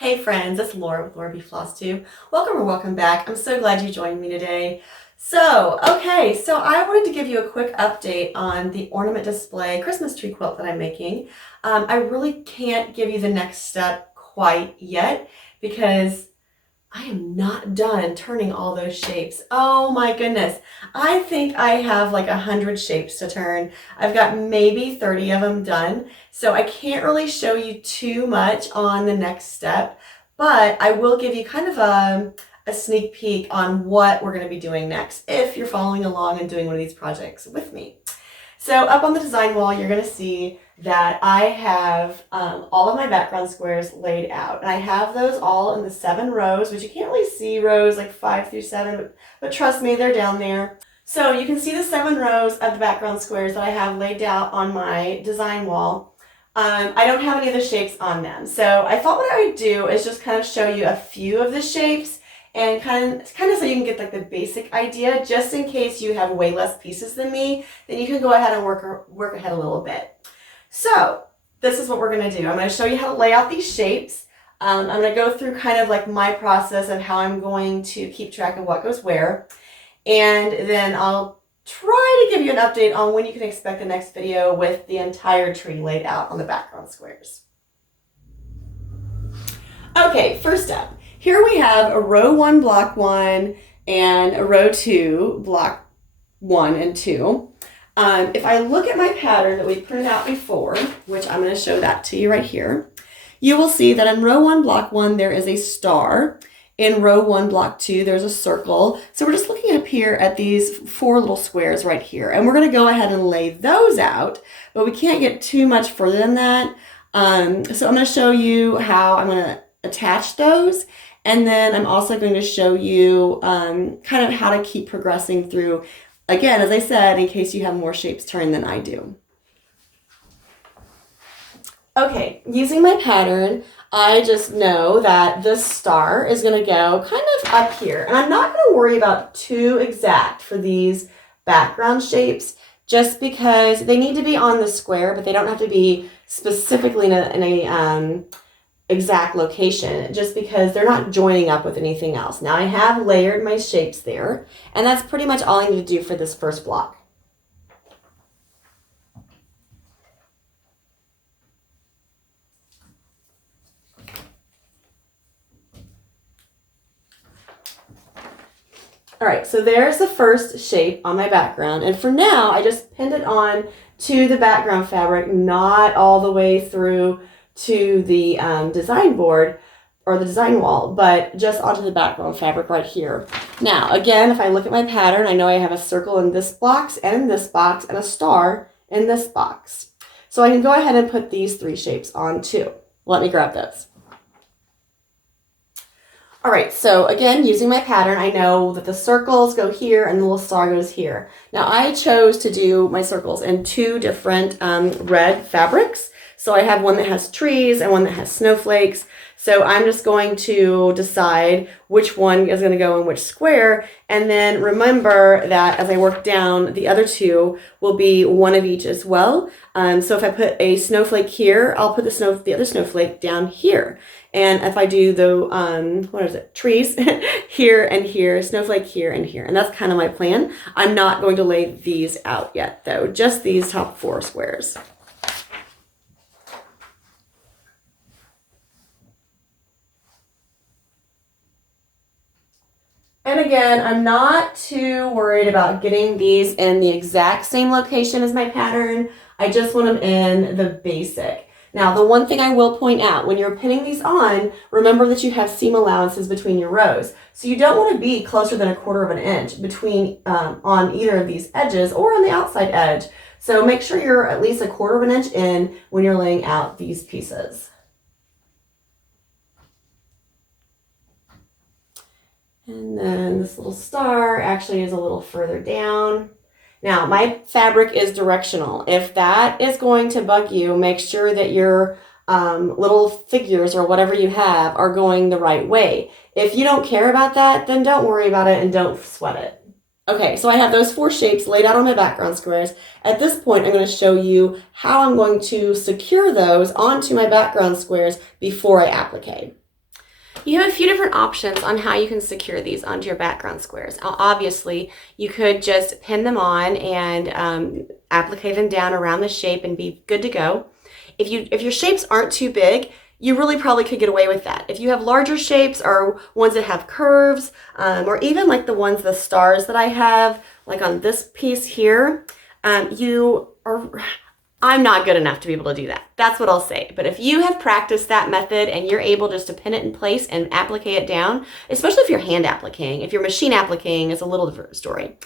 Hey friends, it's Laura with Laura B Floss Tube. Welcome or welcome back. I'm so glad you joined me today. So I wanted to give you a quick update on the ornament display Christmas tree quilt that I'm making. I really can't give you the next step quite yet because I am not done turning all those shapes. Oh my goodness. I think I have like 100 shapes to turn. I've got maybe 30 of them done. So I can't really show you too much on the next step, but I will give you kind of a sneak peek on what we're going to be doing next if you're following along and doing one of these projects with me. So up on the design wall, you're going to see that I have all of my background squares laid out. And I have those all in the 7 rows, which you can't really see rows like 5 through 7, but trust me, they're down there. So you can see the 7 rows of the background squares that I have laid out on my design wall. I don't have any of the shapes on them. So I thought what I would do is just kind of show you a few of the shapes and kind of so you can get like the basic idea, just in case you have way less pieces than me, then you can go ahead and work ahead a little bit. So this is what we're going to do. I'm going to show you how to lay out these shapes. I'm going to go through kind of like my process of how I'm going to keep track of what goes where. And then I'll try to give you an update on when you can expect the next video with the entire tree laid out on the background squares. Okay, first up, here we have a row 1, block 1, and a row 2, block 1 and 2. If I look at my pattern that we printed out before, which I'm going to show that to you right here, you will see that in row 1, block 1, there is a star. In row 1, block 2, there's a circle. So we're just looking up here at these 4 little squares right here. And we're going to go ahead and lay those out, but we can't get too much further than that. So I'm going to show you how I'm going to attach those. And then I'm also going to show you kind of how to keep progressing through. Again, as I said, in case you have more shapes turned than I do. Okay, using my pattern, I just know that this star is going to go kind of up here. And I'm not going to worry about too exact for these background shapes, just because they need to be on the square, but they don't have to be specifically in a exact location, just because they're not joining up with anything else. Now I have layered my shapes there, and that's pretty much all I need to do for this first block. All right, so there's the first shape on my background, and for now I just pinned it on to the background fabric, not all the way through to the design board or the design wall, but just onto the background fabric right here. Now, again, if I look at my pattern, I know I have a circle in this box and in this box and a star in this box. So I can go ahead and put these 3 shapes on too. Let me grab those. All right, so again, using my pattern, I know that the circles go here and the little star goes here. Now I chose to do my circles in 2 different red fabrics. So I have one that has trees and one that has snowflakes. So I'm just going to decide which one is going to go in which square. And then remember that as I work down, the other 2 will be one of each as well. So if I put a snowflake here, I'll put the other snowflake down here. And if I do the, trees here and here, snowflake here and here. And that's kind of my plan. I'm not going to lay these out yet though, just these top 4 squares. And again, I'm not too worried about getting these in the exact same location as my pattern. I just want them in the basic. Now, the one thing I will point out, when you're pinning these on, remember that you have seam allowances between your rows. So you don't want to be closer than 1/4 inch between on either of these edges or on the outside edge. So make sure you're at least 1/4 inch in when you're laying out these pieces. And then this little star actually is a little further down. Now, my fabric is directional. If that is going to bug you, make sure that your little figures or whatever you have are going the right way. If you don't care about that, then don't worry about it and don't sweat it. Okay, so I have those 4 shapes laid out on my background squares. At this point, I'm going to show you how I'm going to secure those onto my background squares before I applique. You have a few different options on how you can secure these onto your background squares. Obviously, you could just pin them on and applique them down around the shape and be good to go. If your shapes aren't too big, you really probably could get away with that. If you have larger shapes or ones that have curves, or even like the stars that I have, like on this piece here, I'm not good enough to be able to do that. That's what I'll say. But if you have practiced that method and you're able just to pin it in place and applique it down, especially if you're hand appliquing, if you're machine appliquing, it's a little different story.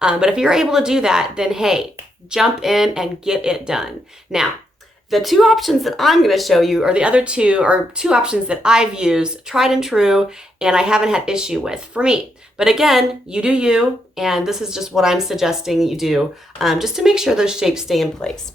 But if you're able to do that, then hey, jump in and get it done. Now, the two options that I'm going to show you, or the other two, are two options that I've used, tried and true, and I haven't had issue with for me. But again, you do you, and this is just what I'm suggesting you do, just to make sure those shapes stay in place.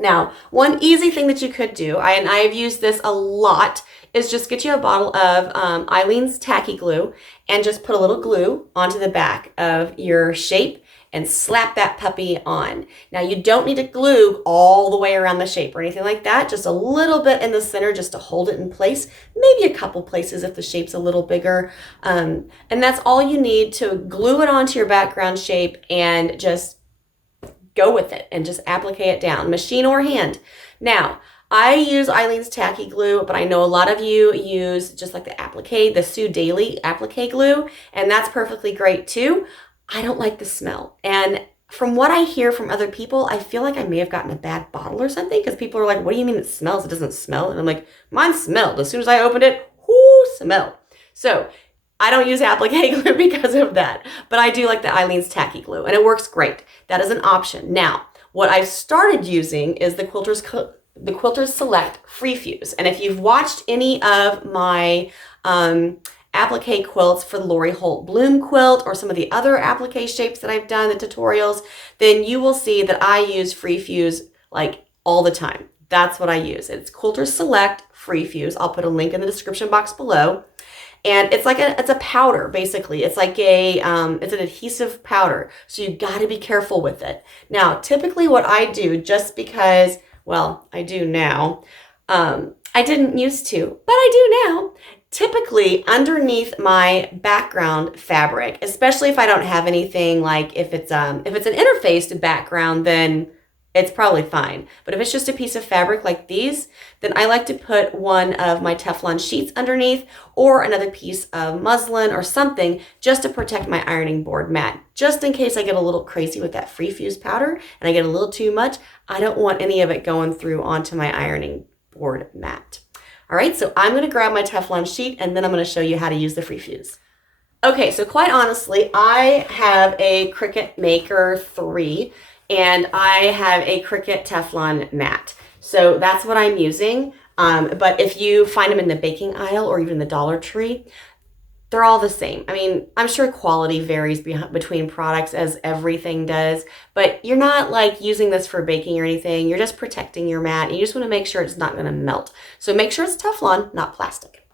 Now, one easy thing that you could do, and I've used this a lot, is just get you a bottle of Eileen's tacky glue and just put a little glue onto the back of your shape and slap that puppy on. Now, you don't need to glue all the way around the shape or anything like that, just a little bit in the center just to hold it in place, maybe a couple places if the shape's a little bigger. And that's all you need to glue it onto your background shape and just go with it and just applique it down, machine or hand. Now, I use Eileen's tacky glue, but I know a lot of you use just like the applique, the Sue Daily applique glue, and that's perfectly great too. I don't like the smell. And from what I hear from other people, I feel like I may have gotten a bad bottle or something, because people are like, what do you mean it smells? It doesn't smell. And I'm like, mine smelled. As soon as I opened it, whoo, smell. So I don't use applique glue because of that, but I do like the Eileen's tacky glue, and it works great. That is an option. Now, what I've started using is the Quilter Select Free Fuse. And if you've watched any of my applique quilts for the Lori Holt Bloom quilt or some of the other applique shapes that I've done, the tutorials, then you will see that I use Free Fuse like all the time. That's what I use. It's Quilter Select Free Fuse. I'll put a link in the description box below. And it's like it's a powder, basically. It's like it's an adhesive powder. So you got to be careful with it. Now, typically what I do, just because, well, I do now, I didn't used to, but I do now. Typically underneath my background fabric, especially if I don't have anything, like if it's an interfaced background, then it's probably fine. But if it's just a piece of fabric like these, then I like to put one of my Teflon sheets underneath, or another piece of muslin or something, just to protect my ironing board mat. Just in case I get a little crazy with that Free Fuse powder and I get a little too much, I don't want any of it going through onto my ironing board mat. All right, so I'm going to grab my Teflon sheet and then I'm going to show you how to use the Free Fuse. Okay, so quite honestly, I have a Cricut Maker 3 and I have a Cricut Teflon mat. So that's what I'm using. But if you find them in the baking aisle or even the Dollar Tree, they're all the same. I mean, I'm sure quality varies between products, as everything does, but you're not like using this for baking or anything. You're just protecting your mat. You just want to make sure it's not going to melt. So make sure it's Teflon, not plastic.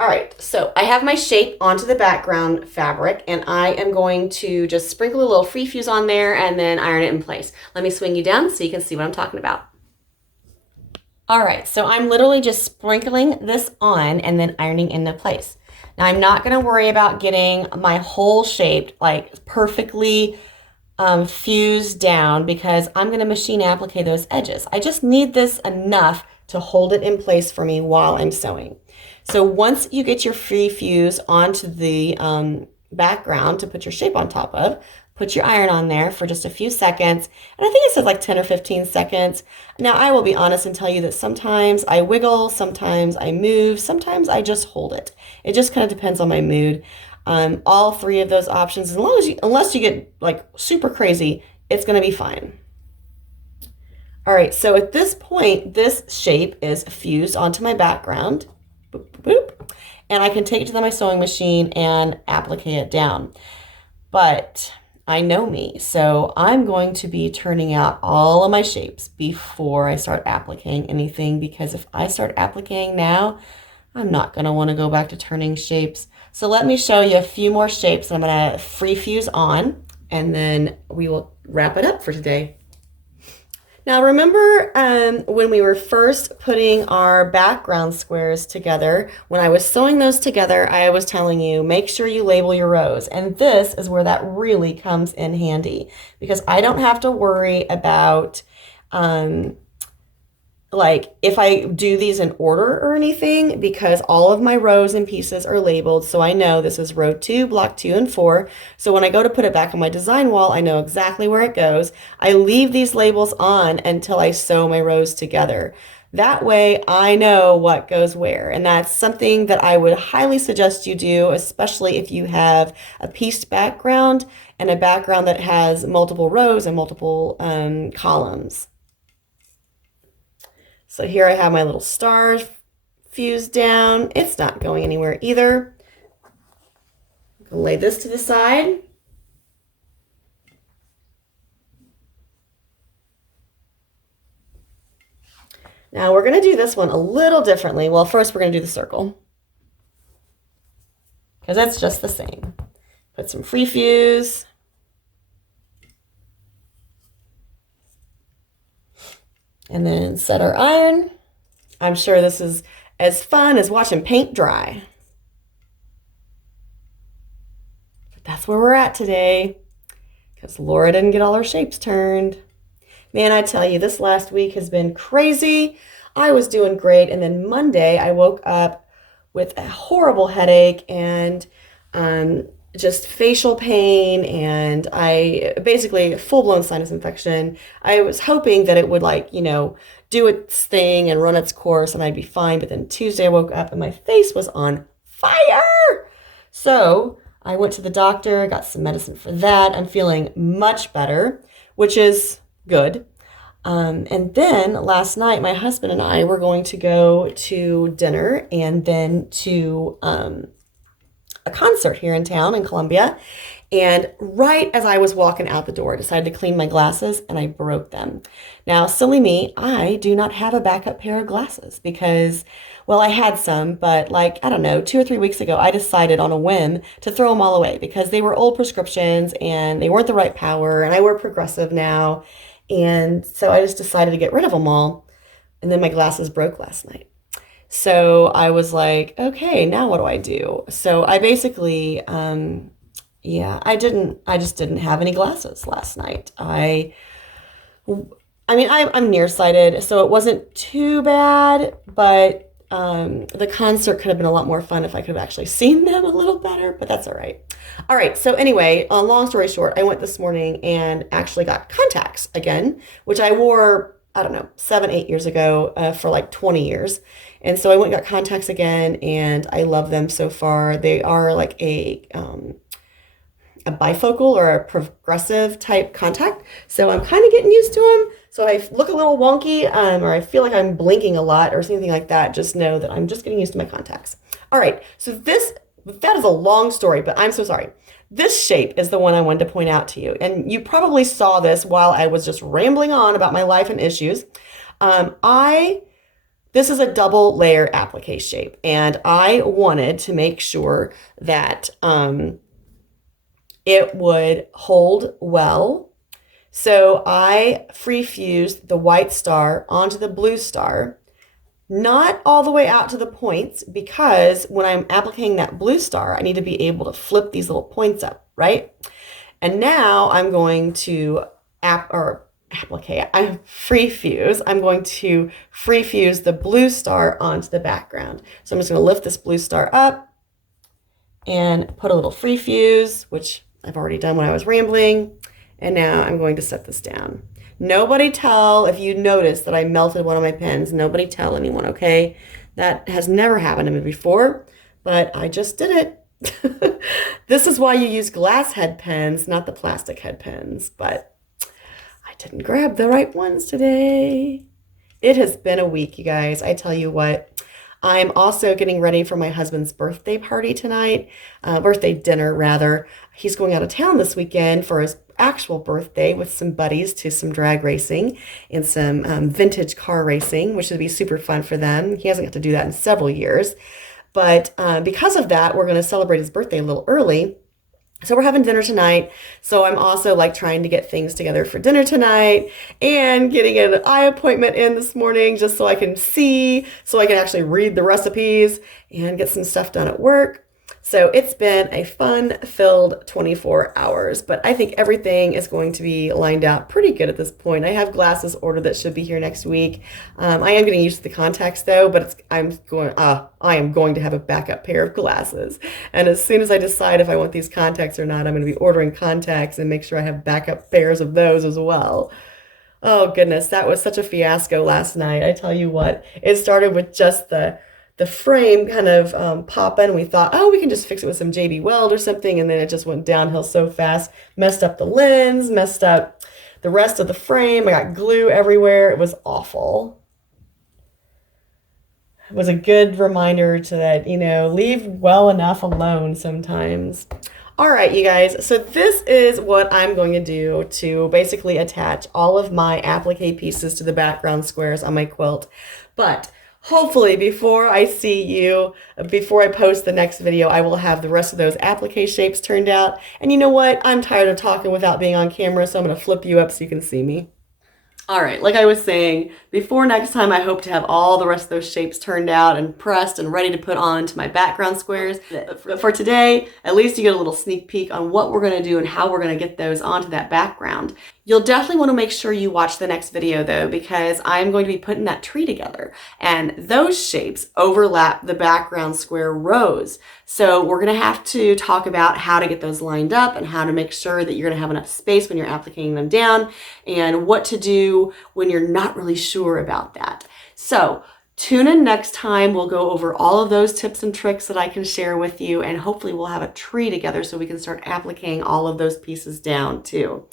All right, so I have my shape onto the background fabric, and I am going to just sprinkle a little Free Fuse on there and then iron it in place. Let me swing you down so you can see what I'm talking about. All right, so I'm literally just sprinkling this on and then ironing into place. Now, I'm not going to worry about getting my whole shape like perfectly fused down, because I'm going to machine applique those edges. I just need this enough to hold it in place for me while I'm sewing. So once you get your Free Fuse onto the background to put your shape on top of, put your iron on there for just a few seconds. And I think it says like 10 or 15 seconds. Now, I will be honest and tell you that sometimes I wiggle, sometimes I move, sometimes I just hold it. It just kind of depends on my mood. All three of those options, unless you get like super crazy, it's going to be fine. All right, so at this point, this shape is fused onto my background. Boop, boop, boop. And I can take it to my sewing machine and applique it down. But I know me, so I'm going to be turning out all of my shapes before I start appliquing anything, because if I start appliquing now, I'm not going to want to go back to turning shapes. So let me show you a few more shapes I'm going to Free Fuse on, and then we will wrap it up for today. Now, remember when we were first putting our background squares together, when I was sewing those together, I was telling you, make sure you label your rows. And this is where that really comes in handy because I don't have to worry about um, like if I do these in order or anything because all of my rows and pieces are labeled. So I know this is row 2, block 2 and 4. So when I go to put it back on my design wall, I know exactly where it goes. I leave these labels on until I sew my rows together. That way I know what goes where. And that's something that I would highly suggest you do, especially if you have a pieced background and a background that has multiple rows and multiple columns. So here I have my little stars fused down. It's not going anywhere either. I'll lay this to the side. Now we're going to do this one a little differently. Well, first we're going to do the circle because that's just the same. Put some free fuse. And then set our iron. I'm sure this is as fun as watching paint dry. But that's where we're at today because Laura didn't get all her shapes turned. Man, I tell you, this last week has been crazy. I was doing great. And then Monday, I woke up with a horrible headache and just facial pain and I basically full-blown sinus infection. I was hoping that it would do its thing and run its course and I'd be fine. But then Tuesday I woke up and my face was on fire. So I went to the doctor, got some medicine for that. I'm feeling much better, which is good. And then last night, my husband and I were going to go to dinner and then to a concert here in town in Columbia. And right as I was walking out the door, I decided to clean my glasses and I broke them. Now, silly me, I do not have a backup pair of glasses because, well, I had some, but I don't know, 2 or 3 weeks ago, I decided on a whim to throw them all away because they were old prescriptions and they weren't the right power and I wear progressive now. And so I just decided to get rid of them all. And then my glasses broke last night. So I was like, okay, now what do I do? So I basically, I just didn't have any glasses last night. I'm nearsighted, so it wasn't too bad, but the concert could have been a lot more fun if I could have actually seen them a little better, but that's all right. All right, so anyway, long story short, I went this morning and actually got contacts again, which I wore, I don't know, 7, 8 years ago for 20 years. And so I went and got contacts again, and I love them so far. They are like a bifocal or a progressive type contact. So I'm kind of getting used to them. So if I look a little wonky or I feel like I'm blinking a lot or something like that, just know that I'm just getting used to my contacts. All right, so that is a long story, but I'm so sorry. This shape is the one I wanted to point out to you. And you probably saw this while I was just rambling on about my life and issues. This is a double layer applique shape, and I wanted to make sure that it would hold well. So I free fused the white star onto the blue star, not all the way out to the points, because when I'm appliquing that blue star, I need to be able to flip these little points up, right? And now I'm going to free fuse. I'm going to free fuse the blue star onto the background. So I'm just going to lift this blue star up and put a little free fuse, which I've already done when I was rambling. And now I'm going to set this down. Nobody tell if you notice that I melted one of my pens. Nobody tell anyone, okay? That has never happened to me before, but I just did it. This is why you use glass head pens, not the plastic head pens, but I didn't grab the right ones today. It has been a week, you guys. I tell you what, I'm also getting ready for my husband's birthday party tonight, birthday dinner rather. He's going out of town this weekend for his actual birthday with some buddies to some drag racing and some vintage car racing, which would be super fun for them. He hasn't got to do that in several years. But because of that, we're going to celebrate his birthday a little early. So we're having dinner tonight. So I'm also like trying to get things together for dinner tonight and getting an eye appointment in this morning just so I can see, so I can actually read the recipes and get some stuff done at work. So it's been a fun-filled 24 hours, but I think everything is going to be lined out pretty good at this point. I have glasses ordered that should be here next week. I am getting used to the contacts though, but I am going to have a backup pair of glasses. And as soon as I decide if I want these contacts or not, I'm going to be ordering contacts and make sure I have backup pairs of those as well. Oh goodness, that was such a fiasco last night. I tell you what, it started with just the frame kind of popping. We thought, oh, we can just fix it with some JB Weld or something, and then it just went downhill so fast. Messed up the lens, messed up the rest of the frame. I got glue everywhere. It was awful. It was a good reminder to that, leave well enough alone sometimes. All right, you guys, so this is what I'm going to do to basically attach all of my applique pieces to the background squares on my quilt. But hopefully before I post the next video, I will have the rest of those applique shapes turned out. And you know what? I'm tired of talking without being on camera, so I'm going to flip you up so you can see me. All right, like I was saying, before next time, I hope to have all the rest of those shapes turned out and pressed and ready to put onto my background squares. But for today, at least you get a little sneak peek on what we're gonna do and how we're gonna get those onto that background. You'll definitely wanna make sure you watch the next video though, because I'm going to be putting that tree together. And those shapes overlap the background square rows. So we're gonna have to talk about how to get those lined up and how to make sure that you're gonna have enough space when you're appliquing them down and what to do when you're not really sure about that. So tune in next time. We'll go over all of those tips and tricks that I can share with you, and hopefully we'll have a tree together so we can start appliquing all of those pieces down too.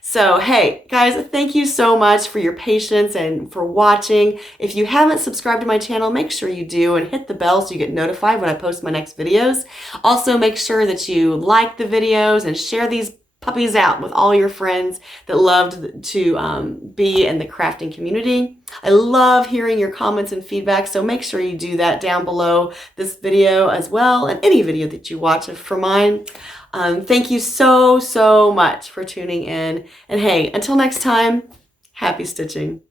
So, hey, guys, thank you so much for your patience and for watching. If you haven't subscribed to my channel, make sure you do and hit the bell so you get notified when I post my next videos. Also, make sure that you like the videos and share these puppies out with all your friends that loved to be in the crafting community. I love hearing your comments and feedback, so make sure you do that down below this video as well, and any video that you watch for mine. Thank you so much for tuning in. And hey, until next time, happy stitching.